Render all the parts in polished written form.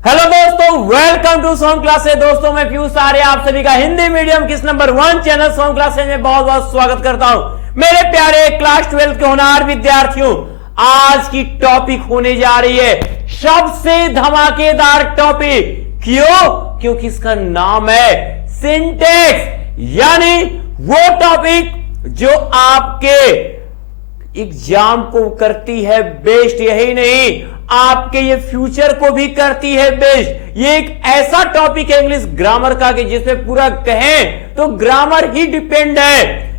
Hello दोस्तों, welcome to Som classes. दोस्तों मैं पीयूष आर्य आप सभी का हिंदी मीडियम किस नंबर 1 चैनल सोम क्लासेस में बहुत बहुत स्वागत करता हूं। मेरे प्यारे क्लास 12 के होनहार विद्यार्थियों, आज की टॉपिक होने जा रही है सबसे धमाकेदार टॉपिक। क्यों? क्योंकि इसका नाम है सिंटैक्स, यानी वो टॉपिक जो आपके एग्जाम को करती है बेस्ट। यही नहीं, आपके ये फ्यूचर को भी करती है बेस्ट। ये एक ऐसा टॉपिक है इंग्लिश ग्रामर का कि जिसमें पूरा कहें तो ग्रामर ही डिपेंड है।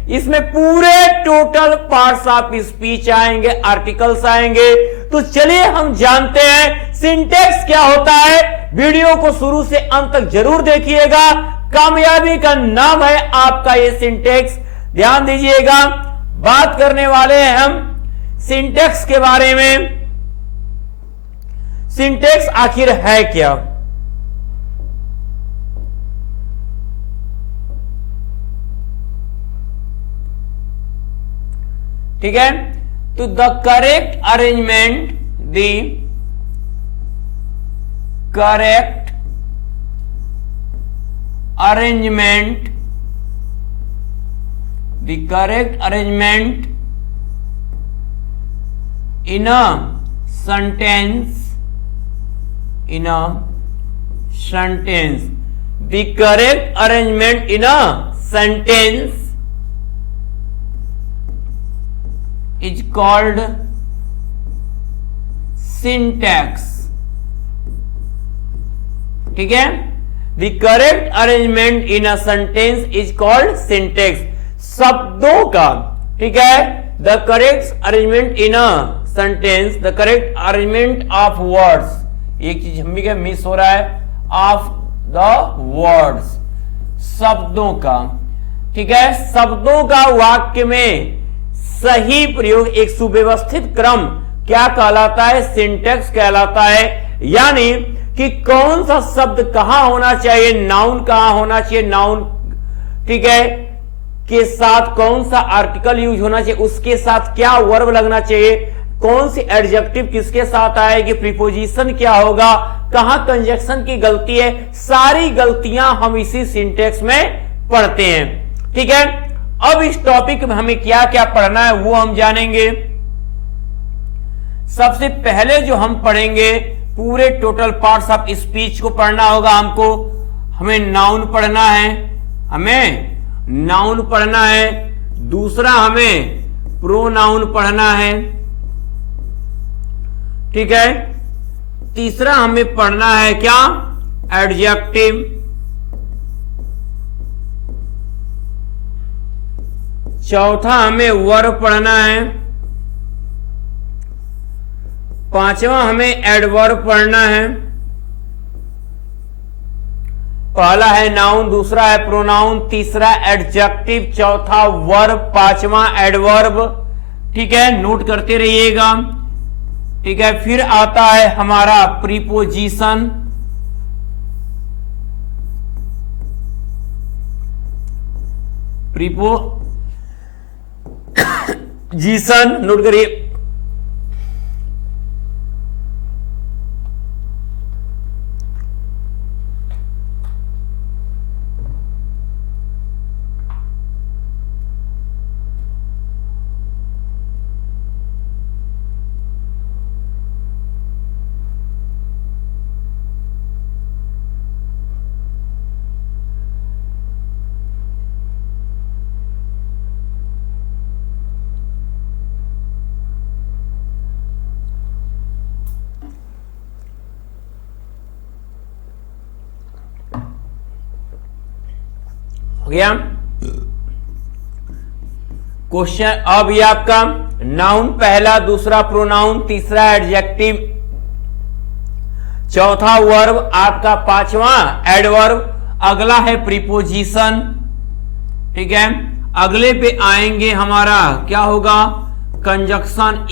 इसमें पूरे टोटल पार्ट्स ऑफ स्पीच आएंगे, आर्टिकल्स आएंगे। तो चलिए हम जानते हैं सिंटैक्स क्या होता है। वीडियो को शुरू से अंत तक जरूर देखिएगा। कामयाबी का नाम है आपका ये सिंटैक्स, ध्यान दीजिएगा। बात करने वाले हैं हम सिंटैक्स के बारे में। सिंटैक्स आखिर है क्या? ठीक है, तो the correct arrangement in a sentence, the correct arrangement in a sentence is called syntax. ठीक है, the correct arrangement in a sentence is called syntax. शब्दों का, ठीक है, the correct arrangement in a sentence, the correct arrangement of words. एक चीज हम भी क्या मिस हो रहा है, ऑफ द वर्ड्स, शब्दों का। ठीक है, शब्दों का वाक्य में सही प्रयोग, एक सुव्यवस्थित क्रम क्या कहलाता है? सिंटैक्स कहलाता है। यानी कि कौन सा शब्द कहां होना चाहिए, नाउन कहां होना चाहिए, नाउन ठीक है के साथ कौन सा आर्टिकल यूज होना चाहिए, उसके साथ क्या वर्ब लगना चाहिए, कौन सी एडजेक्टिव किसके साथ आएगी, प्रीपोजिशन क्या होगा, कहां कंजक्शन की गलती है, सारी गलतियां हम इसी सिंटैक्स में पढ़ते हैं। ठीक है, अब इस टॉपिक में हमें क्या क्या पढ़ना है वो हम जानेंगे। सबसे पहले जो हम पढ़ेंगे, पूरे टोटल पार्ट्स ऑफ स्पीच को पढ़ना होगा हमको। हमें नाउन पढ़ना है, दूसरा हमें प्रोनाउन पढ़ना है, ठीक है, तीसरा हमें पढ़ना है क्या? एडजेक्टिव, चौथा हमें वर्ब पढ़ना है, पांचवा हमें एडवर्ब पढ़ना है। पहला है नाउन, दूसरा है प्रोनाउन, तीसरा एडजेक्टिव, चौथा वर्ब, पांचवा एडवर्ब। ठीक है, नोट करते रहिएगा। ठीक है, फिर आता है हमारा प्रीपोजिशन, नोट करिए। गया क्वेश्चन। अब ये आपका नाउन पहला, दूसरा प्रोनाउन, तीसरा एडजेक्टिव, चौथा वर्ब आपका, पांचवा एडवर्ब, अगला है प्रीपोजिशन। ठीक है, अगले पे आएंगे हमारा क्या होगा? कंजक्शन।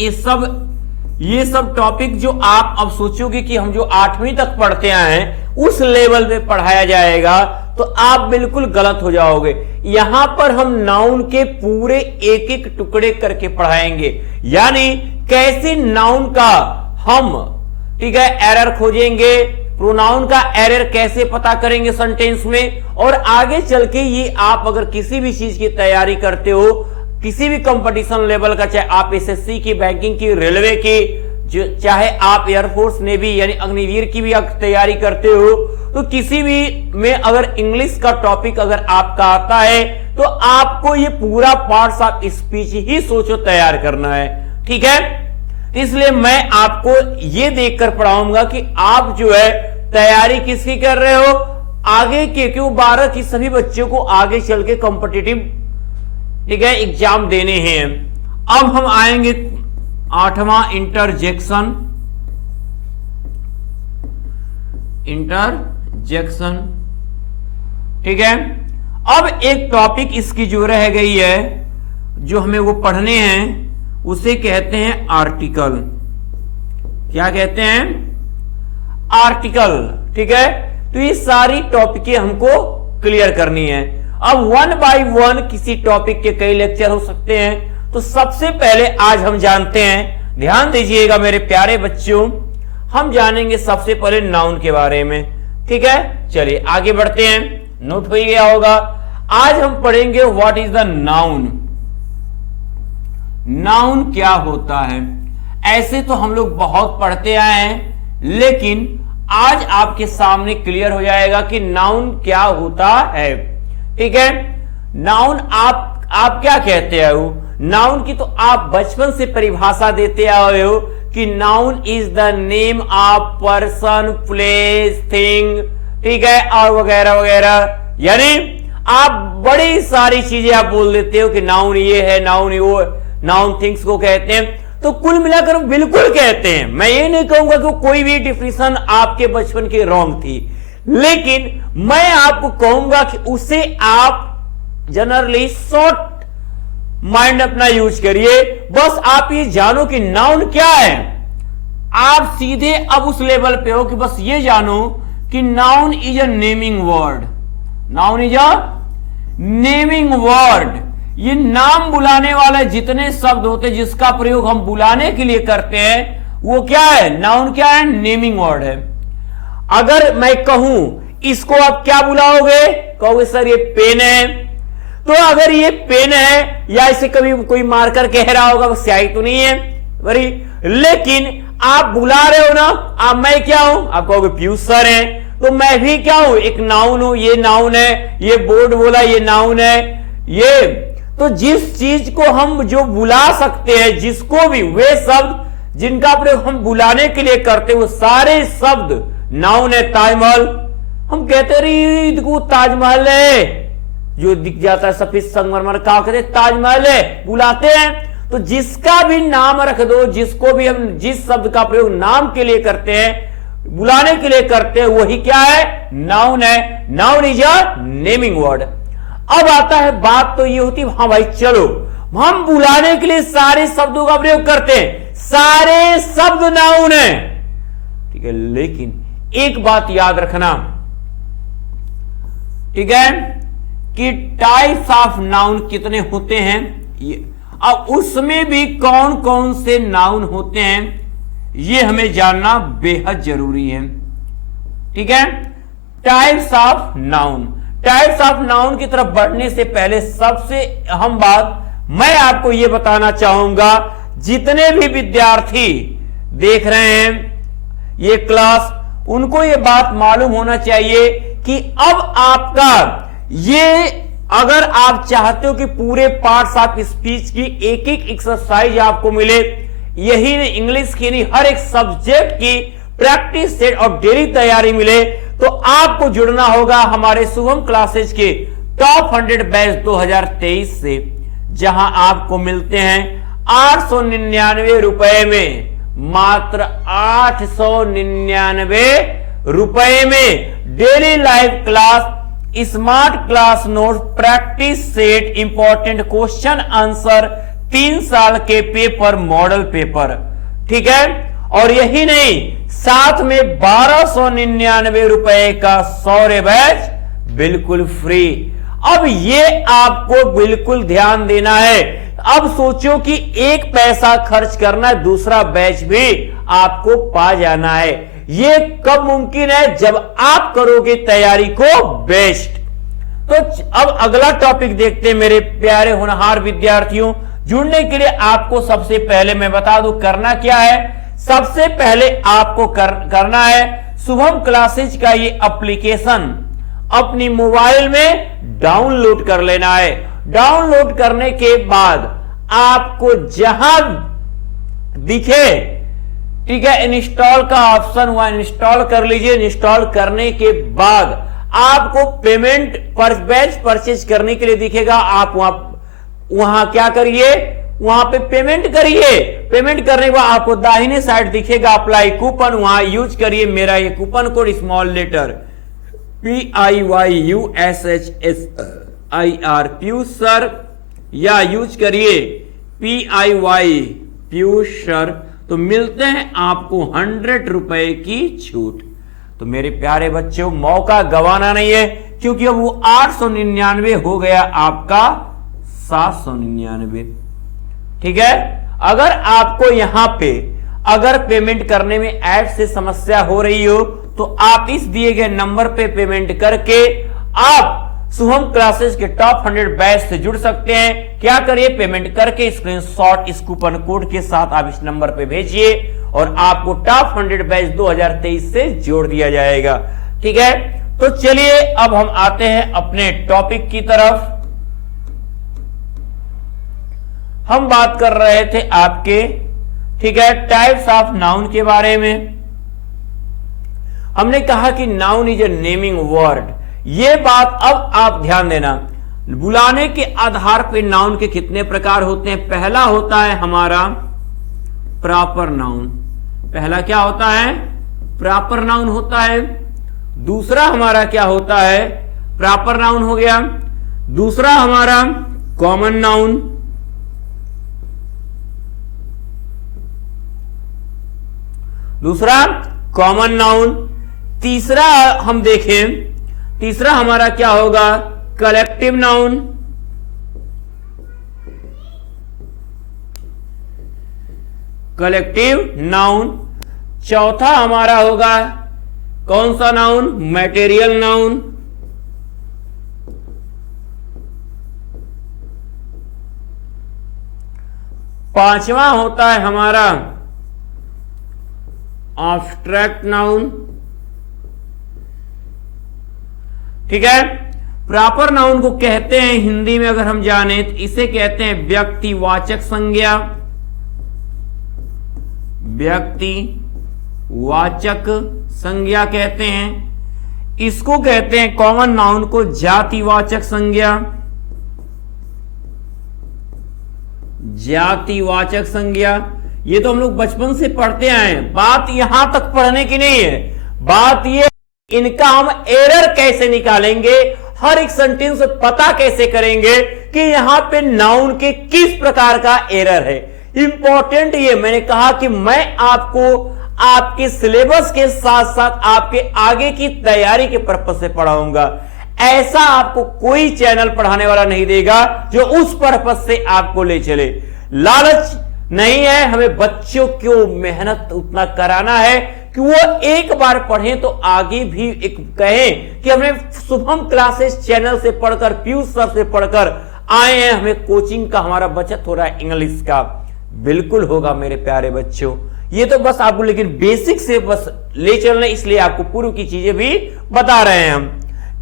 ये सब टॉपिक जो आप अब सोचोगे कि हम जो 8वीं तक पढ़ते आए हैं उस लेवल पे पढ़ाया जाएगा, तो आप बिल्कुल गलत हो जाओगे। यहां पर हम नाउन के पूरे एक एक टुकड़े करके पढ़ाएंगे, यानी कैसे नाउन का हम ठीक है एरर खोजेंगे, प्रोनाउन का एरर कैसे पता करेंगे सेंटेंस में, और आगे चल के ये आप अगर किसी भी चीज की तैयारी करते हो, किसी भी कंपटीशन लेवल का, चाहे आप एसएससी की, बैंकिंग की, रेलवे की, चाहे आप एयरफोर्स, नेवी यानी अग्निवीर की भी तैयारी करते हो, तो किसी भी में अगर इंग्लिश का टॉपिक अगर आपका आता है तो आपको ये पूरा पार्ट्स ऑफ स्पीच ही सोचो तैयार करना है। ठीक है, इसलिए मैं आपको ये देखकर पढ़ाऊंगा कि आप जो है तैयारी किसकी कर रहे हो, आगे के, क्यों 12 की सभी बच्चों को आगे चल के कॉम्पिटिटिव, ठीक है, एग्जाम देने हैं। अब हम आएंगे 8वां इंटरजेक्शन। ठीक है, अब एक टॉपिक इसकी जो रह गई है, जो हमें वो पढ़ने हैं, उसे कहते हैं आर्टिकल। क्या कहते हैं? आर्टिकल। ठीक है, तो ये सारी टॉपिक हमको क्लियर करनी है। अब 1 बाय 1 किसी टॉपिक के कई लेक्चर हो सकते हैं, तो सबसे पहले आज हम जानते हैं, ध्यान दीजिएगा मेरे प्यारे बच्चों, हम जानेंगे सबसे पहले नाउन के बारे में। ठीक है, चलिए आगे बढ़ते हैं। नोट हो गया होगा, आज हम पढ़ेंगे what is the noun. Noun क्या होता है? ऐसे तो हम लोग बहुत पढ़ते आए हैं, लेकिन आज आपके सामने क्लियर हो जाएगा कि नाउन क्या होता है। ठीक है, नाउन आप क्या कहते हो? नाउन की तो आप बचपन से परिभाषा देते आए हो कि noun is the name of person, place, thing, ठीक है, और वगैरह वगैरह, यानी आप बड़ी सारी चीजें आप बोल देते हो कि नाउन ये है, नाउन वो, नाउन थिंग्स को कहते हैं। तो कुल मिलाकर बिल्कुल कहते हैं। मैं ये नहीं कहूंगा कि कोई भी डिफिनेशन आपके बचपन की रॉन्ग थी, लेकिन मैं आपको कहूंगा कि उसे आप जनरली शॉर्ट माइंड अपना यूज करिए। बस आप ये जानो कि नाउन क्या है। आप सीधे अब उस लेवल पे हो कि बस ये जानो कि noun is a naming word. Noun is a naming word. ये नाम बुलाने वाले जितने शब्द होते हैं जिसका प्रयोग हम बुलाने के लिए करते हैं, वो क्या है? नाउन क्या है? नेमिंग वर्ड है। अगर मैं कहूं इसको आप क्या बुलाओगे? कहोगे सर ये पेन है। तो अगर ये पेन है, या इसे कभी कोई मारकर कह रहा होगा, स्याही तो नहीं है बड़ी, लेकिन आप बुला रहे हो ना, आप मैं क्या हूं? आप कहोगे पीयूष सर है। तो मैं भी क्या हूं? एक नाउन हूं। ये नाउन है, ये बोर्ड बोला, ये नाउन है। ये तो जिस चीज को हम जो बुला सकते हैं, जिसको भी, वे शब्द जिनका प्रयोग हम बुलाने के लिए करते हैं, वो सारे शब्द नाउन है। ताजमहल, हम कहते रही देखो ताजमहल है, जो दिख जाता है सफेद संगमरमर का, कहते ताजमहल है, बुलाते हैं। तो जिसका भी नाम रख दो, जिसको भी हम जिस शब्द का प्रयोग नाम के लिए करते हैं, बुलाने के लिए करते हैं, वही क्या है? नाउन है। Noun is a naming word. अब आता है बात, तो ये होती है, हाँ भाई चलो हम बुलाने के लिए सारे शब्दों का प्रयोग करते हैं, सारे शब्द नाउन है, ठीक है, लेकिन एक बात याद रखना, ठीक है, कि टाइप्स ऑफ नाउन कितने होते हैं, अब उसमें भी कौन कौन से नाउन होते हैं, ये हमें जानना बेहद जरूरी है। ठीक है, types of noun. Types of noun की तरफ बढ़ने से पहले सबसे अहम बात मैं आपको यह बताना चाहूंगा, जितने भी विद्यार्थी देख रहे हैं ये क्लास, उनको ये बात मालूम होना चाहिए कि अब आपका ये, अगर आप चाहते हो कि पूरे पार्ट्स ऑफ स्पीच की एक एक एक्सरसाइज आपको मिले, यही नहीं इंग्लिश की नहीं, हर एक सब्जेक्ट की प्रैक्टिस सेट और डेली तैयारी मिले, तो आपको जुड़ना होगा हमारे शुभम क्लासेज के टॉप 100 बैच 2023 से, जहां आपको मिलते हैं 899 रुपए में, मात्र 899 रुपए में daily live class, smart class note, practice set, important question answer, 3 साल के पेपर, मॉडल पेपर। ठीक है, और यही नहीं, साथ में 1299 रुपए का सौर्य बैच बिल्कुल फ्री। अब ये आपको बिल्कुल ध्यान देना है अब सोचो कि एक पैसा खर्च करना, दूसरा बैच भी आपको पा जाना है। ये कब मुमकिन है? जब आप करोगे तैयारी को बेस्ट। तो अब अगला टॉपिक देखते हैं मेरे प्यारे होनहार विद्यार्थियों। जुड़ने के लिए आपको सबसे पहले मैं बता दूं करना क्या है। सबसे पहले आपको करना है शुभम क्लासेज का ये एप्लीकेशन अपनी मोबाइल में डाउनलोड कर लेना है। डाउनलोड करने के बाद आपको जहां दिखे, ठीक है, इंस्टॉल का ऑप्शन हुआ, इंस्टॉल कर लीजिए। इंस्टॉल करने के बाद आपको पेमेंट पर बैच परचेज करने के लिए दिखेगा। आप वहां क्या करिए, वहां पे पेमेंट करिए। पेमेंट करने के बाद आपको दाहिने साइड दिखेगा अप्लाई कूपन, वहां यूज करिए मेरा ये coupon code small letter PIYUSHSIR प्यूसर, या यूज करिए PIY प्यूसर, तो मिलते हैं आपको 100 रुपए की छूट। तो मेरे प्यारे बच्चों मौका गंवाना नहीं है, क्योंकि अब वो 899 हो गया आपका 799। ठीक है। अगर आपको यहां पे अगर पेमेंट करने में ऐड से समस्या हो रही हो तो आप इस दिए गए नंबर पे पेमेंट करके आप शुभम क्लासेस के टॉप 100 बैच से जुड़ सकते हैं। क्या करिए, पेमेंट करके स्क्रीनशॉट इस कूपन कोड के साथ आप इस नंबर पे भेजिए और आपको टॉप 100 बैच 2023 से जोड़ दिया जाएगा। ठीक है। तो चलिए अब हम आते हैं अपने टॉपिक की तरफ। हम बात कर रहे थे आपके, ठीक है, टाइप्स ऑफ नाउन के बारे में। हमने कहा कि noun is a naming word. ये बात अब आप ध्यान देना, बुलाने के आधार पे नाउन के कितने प्रकार होते हैं। पहला होता है हमारा प्रॉपर नाउन। पहला क्या होता है? प्रॉपर नाउन होता है। दूसरा हमारा क्या होता है? प्रॉपर नाउन हो गया। दूसरा हमारा कॉमन नाउन। दूसरा कॉमन नाउन। तीसरा हम देखें, तीसरा हमारा क्या होगा? Collective noun. Collective noun. चौथा हमारा होगा कौन सा नाउन? Material noun. पांचवा होता है हमारा एब्स्ट्रैक्ट नाउन। ठीक है। प्रॉपर नाउन को कहते हैं हिंदी में अगर हम जाने तो इसे कहते हैं व्यक्तिवाचक संज्ञा। व्यक्तिवाचक संज्ञा कहते हैं। इसको कहते हैं कॉमन नाउन को जातिवाचक संज्ञा। जातिवाचक संज्ञा ये तो हम लोग बचपन से पढ़ते आए हैं। बात यहां तक पढ़ने की नहीं है, बात ये इनका हम एरर कैसे निकालेंगे, हर एक सेंटेंस पता कैसे करेंगे कि यहां पे नाउन के किस प्रकार का एरर है। इंपॉर्टेंट ये मैंने कहा कि मैं आपको आपके सिलेबस के साथ साथ आपके आगे की तैयारी के पर्पस से पढ़ाऊंगा। ऐसा आपको कोई चैनल पढ़ाने वाला नहीं देगा जो उस पर्पस से आपको ले चले। लालच नहीं है, हमें बच्चों को मेहनत उतना कराना है कि वो एक बार पढ़ें तो आगे भी एक कहें कि हमने शुभम क्लासेस चैनल से पढ़कर, पीयूष सर से पढ़कर आए हैं, हमें कोचिंग का हमारा बचत हो रहा है इंग्लिश का। बिल्कुल होगा मेरे प्यारे बच्चों। ये तो बस आपको लेकिन बेसिक से बस ले चलना, इसलिए आपको पूर्व की चीजें भी बता रहे हैं हम।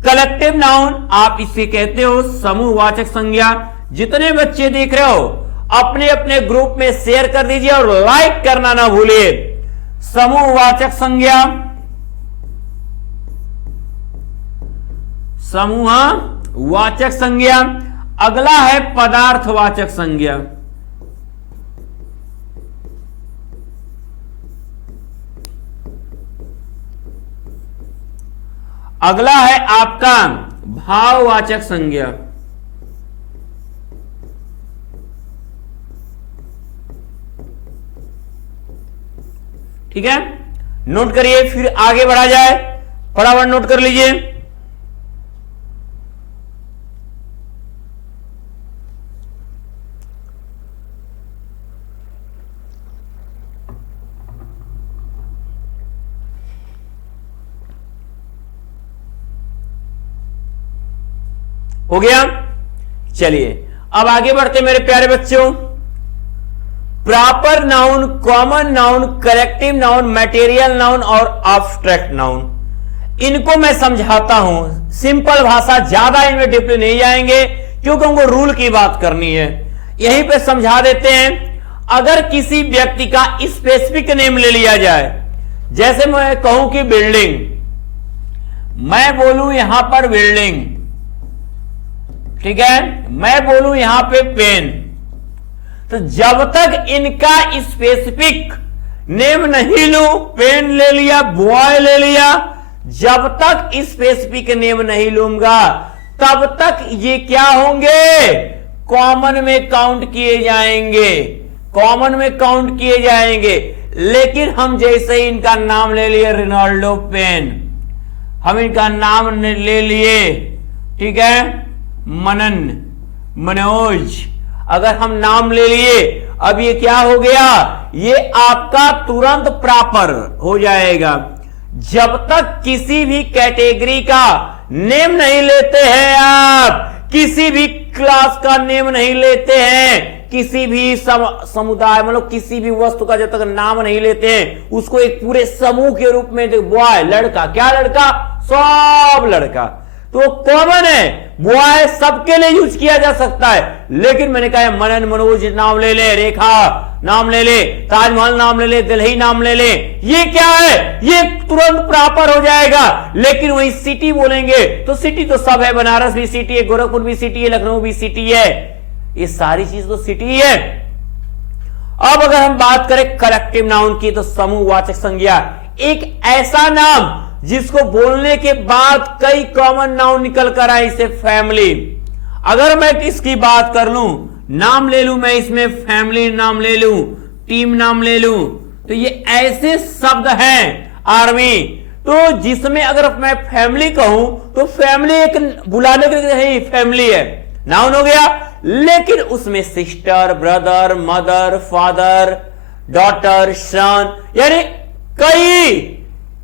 कलेक्टिव नाउन आप इसे कहते हो समूहवाचक संज्ञा। जितने बच्चे देख रहे हो अपने अपने ग्रुप में शेयर कर दीजिए और लाइक करना ना भूलिए। समूहवाचक संज्ञा, समूहवाचक संज्ञा। अगला है पदार्थवाचक संज्ञा। अगला है आपका भाववाचक संज्ञा। ठीक है, नोट करिए फिर आगे बढ़ा जाए। फटाफट नोट कर लीजिए। हो गया। चलिए अब आगे बढ़ते मेरे प्यारे बच्चों। Proper noun, common noun, collective noun, material noun और एब्स्ट्रैक्ट नाउन, इनको मैं समझाता हूं। सिंपल भाषा, ज्यादा इनमें डीपली नहीं जाएंगे क्योंकि हमको रूल की बात करनी है, यहीं पे समझा देते हैं। अगर किसी व्यक्ति का स्पेसिफिक नेम ले लिया जाए, जैसे मैं कहूं कि बिल्डिंग, मैं बोलूं यहां पर बिल्डिंग, ठीक है, मैं बोलूं यहां पे पेन, तो जब तक इनका स्पेसिफिक नेम नहीं लूं, पेन ले लिया, बॉय ले लिया, जब तक स्पेसिफिक नेम नहीं लूंगा तब तक ये क्या होंगे, कॉमन में काउंट किए जाएंगे, कॉमन में काउंट किए जाएंगे। लेकिन हम जैसे ही इनका नाम ले लिए, रोनाल्डो पेन, हम इनका नाम ले लिए, ठीक है, मनन, मनोज, अगर हम नाम ले लिए, अब ये क्या हो गया, ये आपका तुरंत प्रॉपर हो जाएगा। जब तक किसी भी कैटेगरी का नेम नहीं लेते हैं, आप किसी भी क्लास का नेम नहीं लेते हैं, किसी भी समुदाय मतलब किसी भी वस्तु का जब तक नाम नहीं लेते हैं, उसको एक पूरे समूह के रूप में, बॉय, लड़का, क्या लड़का, सब लड़का, तो कॉमन है, बॉय सबके लिए यूज किया जा सकता है। लेकिन मैंने कहा मनन, मनोज नाम ले ले, रेखा नाम ले ले, ताजमहल नाम ले ले, दिल्ली नाम ले ले, ये क्या है, ये तुरंत प्रॉपर हो जाएगा। लेकिन वही सिटी बोलेंगे तो सिटी तो सब है, बनारस भी सिटी है, गोरखपुर भी सिटी है, लखनऊ भी सिटी है, ये सारी चीज तो सिटी है। अब अगर हम बात करें कलेक्टिव नाउन की, तो समूहवाचक संज्ञा, एक ऐसा नाम जिसको बोलने के बाद कई कॉमन नाउन निकल कर आए, इसे फैमिली। अगर मैं इसकी बात कर लूं, नाम ले लूं मैं इसमें, फैमिली नाम ले लूं, टीम नाम ले लूं, तो ये ऐसे शब्द हैं, आर्मी, तो जिसमें अगर मैं फैमिली कहूं तो फैमिली एक बुलाने के लिए फैमिली है, नाउन हो गया। लेकिन उसमें sister, brother, mother, father, daughter, son, यानी कई,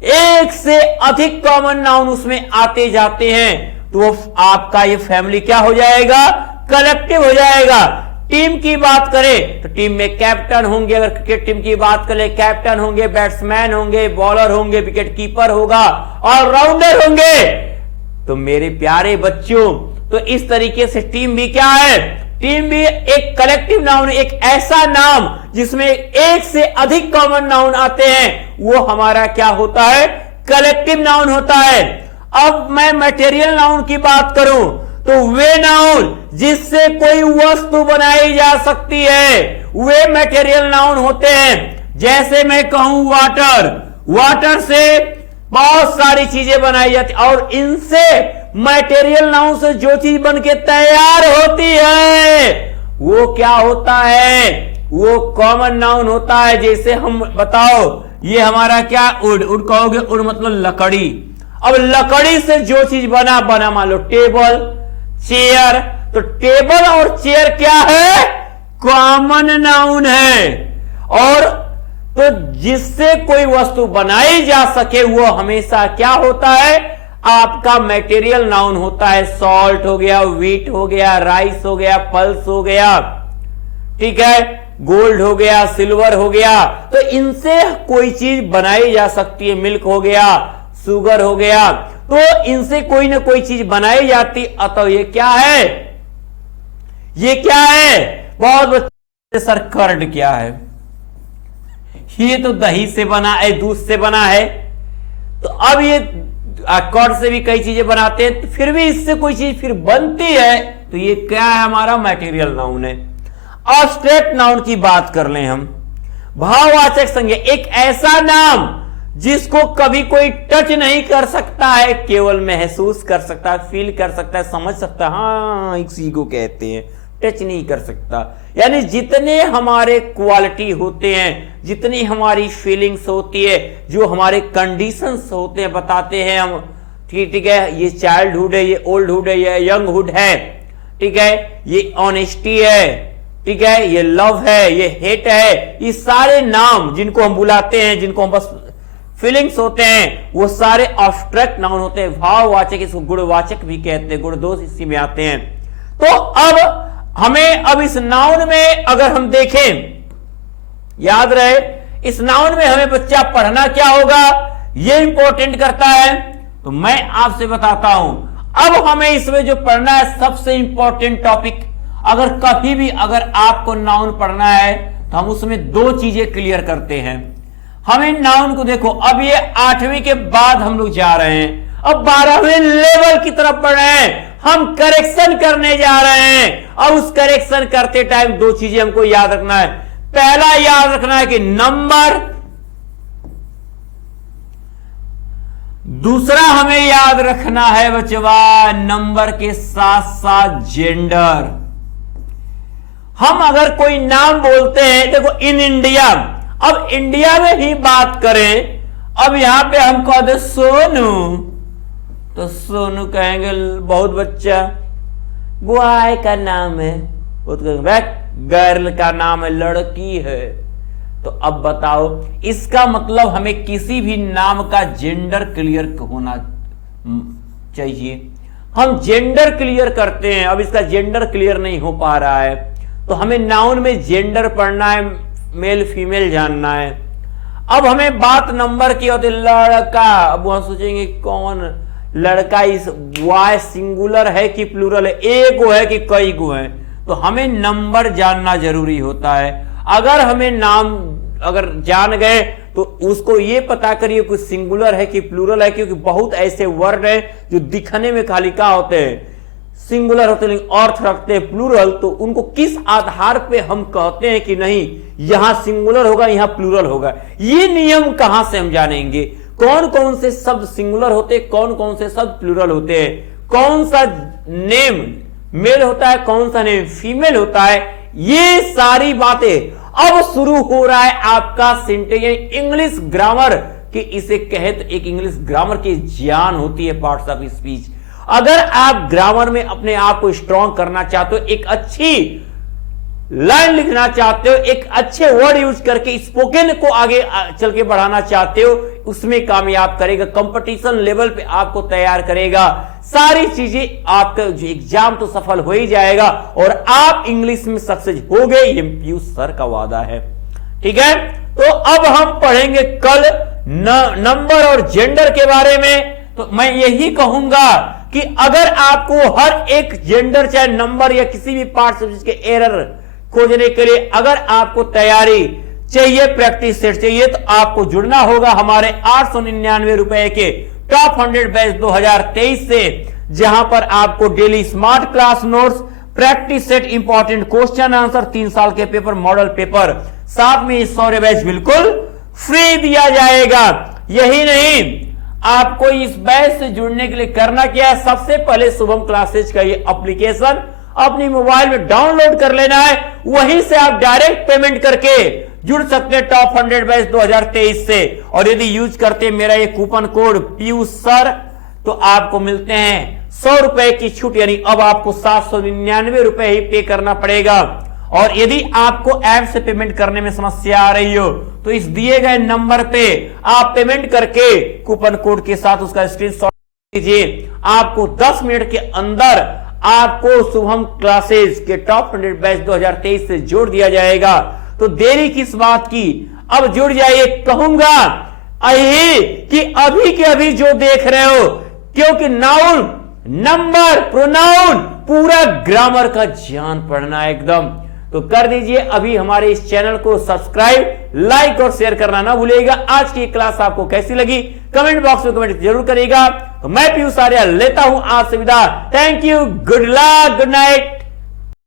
एक से अधिक कॉमन नाउन उसमें आते जाते हैं, तो आपका ये फैमिली क्या हो जाएगा, कलेक्टिव हो जाएगा। टीम की बात करें तो टीम में कैप्टन होंगे, अगर क्रिकेट टीम की बात करें कैप्टन होंगे, बैट्समैन होंगे, बॉलर होंगे, विकेट कीपर होगा, ऑलराउंडर होंगे। तो मेरे प्यारे बच्चों, तो इस तरीके से टीम भी क्या है, टीम भी एक कलेक्टिव नाउन, एक ऐसा नाम जिसमें एक से अधिक कॉमन नाउन आते हैं, वो हमारा क्या होता है, कलेक्टिव नाउन होता है। अब मैं मटेरियल नाउन की बात करूं तो वे नाउन जिससे कोई वस्तु बनाई जा सकती है, वे मटेरियल नाउन होते हैं। जैसे मैं कहूं वाटर, वाटर से बहुत सारी चीजें बनाई जाती, और इनसे मटेरियल नाउन से जो चीज बन के तैयार होती है वो क्या होता है, वो कॉमन नाउन होता है। जैसे हम बताओ, ये हमारा क्या, उड, उड कहोगे, उड मतलब लकड़ी। अब लकड़ी से जो चीज बना, मान लो टेबल, चेयर, तो टेबल और चेयर क्या है, कॉमन नाउन है। और तो जिससे कोई वस्तु बनाई जा सके वो हमेशा क्या होता है, आपका मटेरियल नाउन होता है। सॉल्ट हो गया, व्हीट हो गया, राइस हो गया, पल्स हो गया, ठीक है, गोल्ड हो गया, सिल्वर हो गया, तो इनसे कोई चीज बनाई जा सकती है। मिल्क हो गया, शुगर हो गया, तो इनसे कोई ना कोई चीज बनाई जाती। अतः ये क्या है, ये क्या है, बहुत बच्चे सर कर्ड क्या है, ये तो दही से बना है, दूध से बना है। तो अब ये कर्ड से भी कई चीजें बनाते हैं, तो फिर भी इससे कोई चीज फिर बनती है, तो ये क्या है, हमारा मटेरियल नाउन है। एब्स्ट्रैक्ट नाउन की बात कर लें हम, भाववाचक संज्ञा, एक ऐसा नाम जिसको कभी कोई टच नहीं कर सकता है, केवल महसूस कर सकता है, फील कर सकता है, समझ सकता है, हाँ इसी को कहते हैं, टच नहीं कर सकता। यानी जितने हमारे क्वालिटी होते हैं, जितनी हमारी फीलिंग्स होती है, जो हमारे कंडीशंस होते हैं, बताते हैं हम, ठीक है, ये चाइल्डहुड है, ये ओल्डहुड है, ये यंगहुड है, ठीक है, ये ऑनेस्टी है, ठीक है, ये लव है, ये हेट है, ये सारे नाम जिनको हम बुलाते हैं, जिनको हम बस फीलिंग्स होते हैं, वो सारे ऑब्स्ट्रैक्ट नाउन होते हैं, भाववाचक, इसको गुणवाचक भी कहते हैं, गुण दोष इसी में आते हैं। तो अब इस नाउन में अगर हम देखें, याद रहे इस नाउन में हमें बच्चा पढ़ना क्या होगा, ये इंपॉर्टेंट करता है। तो मैं आपसे बताता हूं, अब हमें इसमें जो पढ़ना है सबसे इंपॉर्टेंट टॉपिक, अगर कभी भी अगर आपको नाउन पढ़ना है तो हम उसमें दो चीजें क्लियर करते हैं। हमें नाउन को देखो, अब ये 8वीं के बाद हम लोग जा रहे हैं, अब 12वें लेवल की तरफ बढ़ रहे हैं, हम करेक्शन करने जा रहे हैं। अब उस करेक्शन करते टाइम दो चीजें हमको याद रखना है। पहला याद रखना है कि नंबर, दूसरा हमें याद रखना है बचवा नंबर के साथ साथ जेंडर। हम अगर कोई नाम बोलते हैं, देखो इन इंडिया, अब इंडिया में ही बात करें, अब यहां पे हम कह दे सोनू, तो सोनू कहेंगे बहुत बच्चा, बॉय का नाम है, वो तो कहेंगे गर्ल का नाम है, लड़की है। तो अब बताओ, इसका मतलब हमें किसी भी नाम का जेंडर क्लियर होना चाहिए। हम जेंडर क्लियर करते हैं, अब इसका जेंडर क्लियर नहीं हो पा रहा है, तो हमें नाउन में जेंडर पढ़ना है, मेल फीमेल जानना है। अब हमें बात नंबर की होती, लड़का, अब वहां सोचेंगे कौन लड़का, इस बॉय सिंगुलर है कि प्लूरल है, एक गो है कि कई गो है, तो हमें नंबर जानना जरूरी होता है। अगर हमें नाम अगर जान गए तो उसको ये पता करिए कि सिंगुलर है कि प्लूरल है, क्योंकि बहुत ऐसे वर्ड है जो दिखने में खाली क्या होते हैं, सिंगुलर होते लेकिन अर्थ रखते हैं प्लूरल, तो उनको किस आधार पे हम कहते हैं कि नहीं यहां सिंगुलर होगा यहां प्लूरल होगा, ये नियम कहां से हम जानेंगे, कौन कौन से शब्द सिंगुलर होते हैं, कौन कौन से शब्द प्लूरल होते हैं, कौन सा नेम मेल होता है, कौन सा नेम फीमेल होता है, ये सारी बातें अब शुरू हो रहा है आपका सेंटेंस इंग्लिश ग्रामर कि इसे कहे तो एक इंग्लिश ग्रामर की ज्ञान होती है, पार्ट्स ऑफ स्पीच। अगर आप ग्रामर में अपने आप को स्ट्रॉन्ग करना चाहते हो, एक अच्छी लाइन लिखना चाहते हो, एक अच्छे वर्ड यूज करके स्पोकन को आगे चल के बढ़ाना चाहते हो, उसमें कामयाब करेगा, कंपटीशन लेवल पे आपको तैयार करेगा, सारी चीजें आपका एग्जाम तो सफल हो ही जाएगा और आप इंग्लिश में सक्सेस हो गए, ये पीयूष सर का वादा है। ठीक है, तो अब हम पढ़ेंगे कल नंबर और जेंडर के बारे में। तो मैं यही कहूंगा कि अगर आपको हर एक जेंडर चाहे नंबर या किसी भी पार्ट सब्जेक्ट के एरर खोजने के लिए अगर आपको तैयारी चाहिए, प्रैक्टिस सेट चाहिए, तो आपको जुड़ना होगा हमारे 899 रुपए के टॉप 100 बैच 2023 से, जहां पर आपको daily smart class notes, practice set, important question answer, 3 साल के पेपर, मॉडल पेपर, साथ में इस 100 बैच बिल्कुल फ्री दिया जाएगा। यही नहीं, आपको इस बैच से जुड़ने के लिए करना क्या है, सबसे पहले शुभम क्लासेज का ये एप्लीकेशन अपनी मोबाइल में डाउनलोड कर लेना है, वहीं से आप डायरेक्ट पेमेंट करके जुड़ सकते हैं टॉप 100 बैच 2023 से। और यदि यूज करते मेरा ये कूपन कोड पीयूष सर, तो आपको मिलते हैं 100 रुपए की छूट, यानी अब आपको 799 रुपए ही पे करना पड़ेगा। और यदि आपको ऐप से पेमेंट करने में समस्या आ रही हो तो इस दिए गए नंबर पे आप पेमेंट करके कूपन कोड के साथ उसका स्क्रीनशॉट लीजिए, आपको 10 मिनट के अंदर आपको शुभम क्लासेस के टॉप 100 बैच 2023 से जोड़ दिया जाएगा। तो देरी किस बात की, अब जुड़ जाइए। कहूंगा यही कि अभी के अभी जो देख रहे हो, क्योंकि नाउन, नंबर, प्रोनाउन, पूरा ग्रामर का ज्ञान पढ़ना है एकदम, तो कर दीजिए अभी हमारे इस चैनल को सब्सक्राइब, लाइक और शेयर करना ना भूलिएगा। आज की क्लास आपको कैसी लगी कमेंट बॉक्स में कमेंट जरूर करिएगा। तो मैं पीयूष आर्या लेता हूं आपसे विदा। Thank you, good luck, good night.